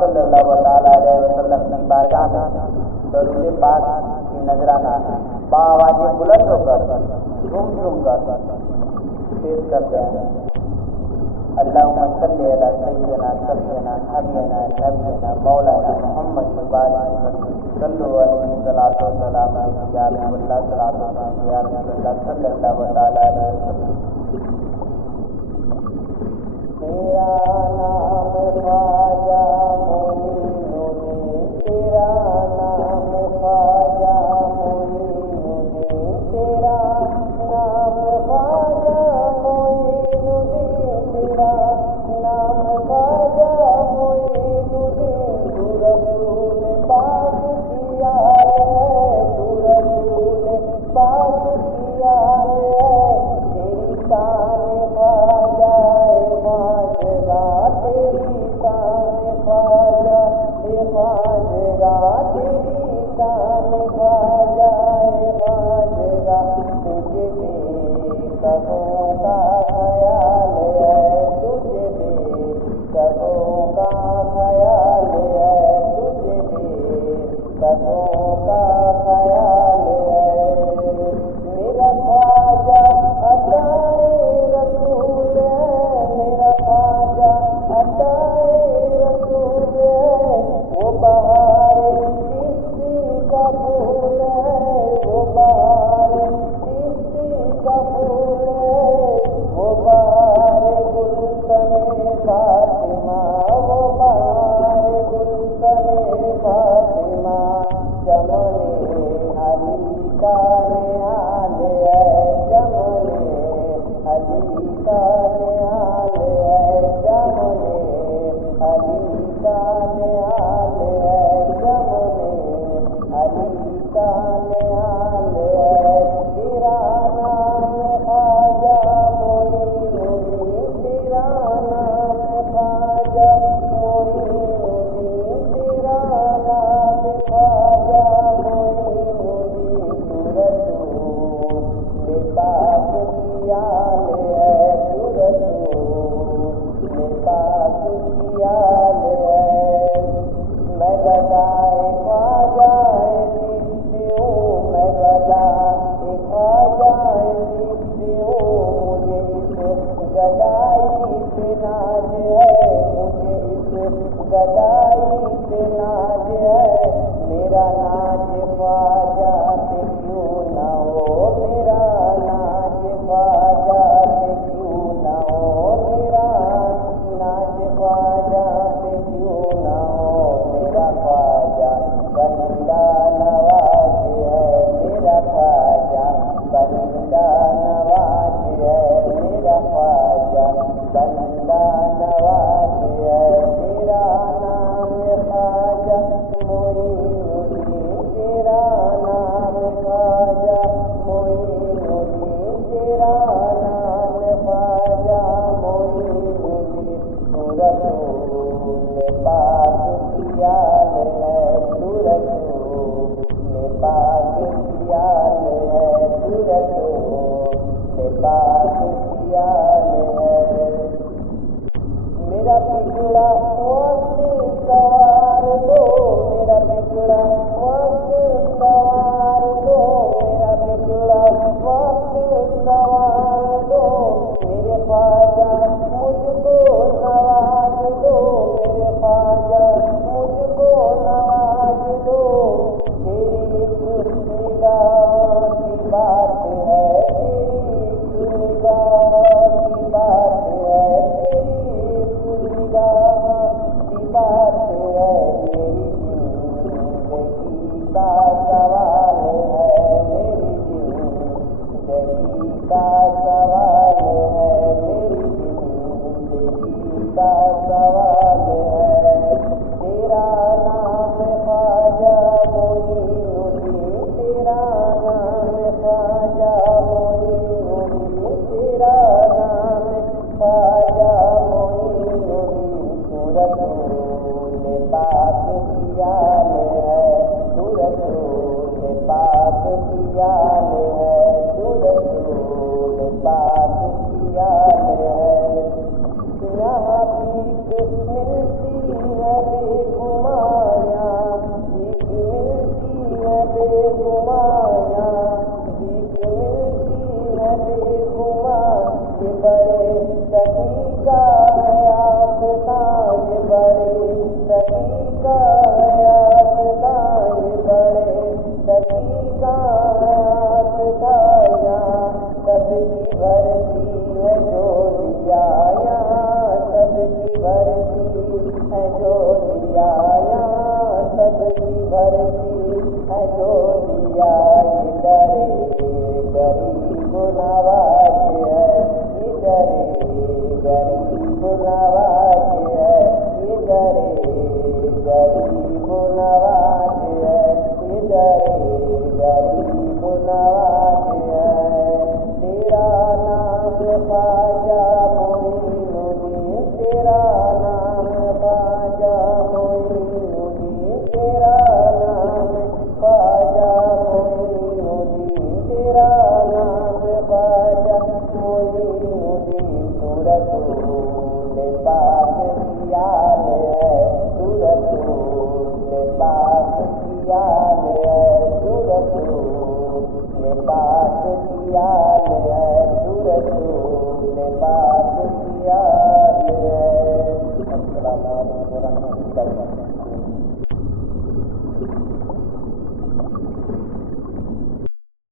صلی اللہ تعالیٰ علیہ وسلم کی بارگاہ میں درود پاک کی نذرانہ بآواز بلند ہو کر جھوم جھوم کر پیش کرتے ہیں۔ اللہم صلی علی سیدنا سیدنا حبیبنا نبینا مولانا محمد بارک صلو علیہ الصلوۃ والسلام یا رسول اللہ صلی اللہ تعالی علیہ وسلم۔ تیرا نام خواجہ معین الدین، تیرا نام خواجہ معین الدین، تیرا نام خواجہ معین الدین، تیرا نام خواجہ معین الدین۔ تو رسول پاک کی آل ہے، تو رسول پاک کی آل ہے، تیری شان خواجہ خواجگاہ، تیری شان خواجہ خواجگاہ، تیری شان خواجہ خواجگاہ۔ تجھے بے سگوں کا خیال ہے، تجھے بے سگوں کا خیال ہے، تجھے بے سگوں کا خیال ہے۔ میرا خواجہ عطائے رسول ہے، میرا خواجہ عطائے رسول ہے، وہ بہار چشتی کا پھول ہے، وہ بہار چشتی کا پھول ہے، وہ بہار گلشن فاطمہ، وہ بہار گلشن فاطمہ۔ چمن علی کا نہال ہے، چمن علی کا نہال ہے، چمن علی کا نہال ہے، چمن علی کا نہال ہے۔ تیرا نام خواجہ معین الدین، تیرا نام خواجہ معین الدین، تیرا نام خواجہ معین الدین۔ تو رسول پاک کی آل ہے، تو رسول پاک کی آل ہے۔ میں گدائے خواجہ چشتی ہوں، میں گدائے خواجہ چشتی ہوں، مجھے اس گدائی پہ ناز ہے، مجھے اس گدائی پہ ناز ہے۔ میرا ناز خواجہ پہ کیوں نہ ہو، میرا ناز خواجہ پہ کیوں نہ ہو، میرا ناز خواجہ پہ کیوں نہ ہو۔ میرا خواجہ بندہ نواز ہے، میرا خواجہ بندہ نواز ہے، میرا خواجہ بندہ نواز ہے۔ تیرا نام خواجہ دقیقات دائیں بڑے دقیقات دائیں سب کی بھرتی ہے جھولیاں سب کی بھرتی ہے جھولیاں سب کی بھرتی ہے جھولیاں یہ ڈرے غریب نواز ہے یہ ڈرے غریب نواز ہے یہ ڈرے غریب نواز ہے یہ ڈرے غریب نواز ہے تیرا نام خواجہ معین الدین تیرا نام خواجہ معین الدین تیرا نام خواجہ معین الدین تیرا نام خواجہ معین الدین تو رسول پاک کی آل ہے تو رسول پاک کی آل ہے تو رسول پاک کی آل ہے تو رسول پاک کی آل ہے۔ السلام علیکم ورحمۃ اللہ۔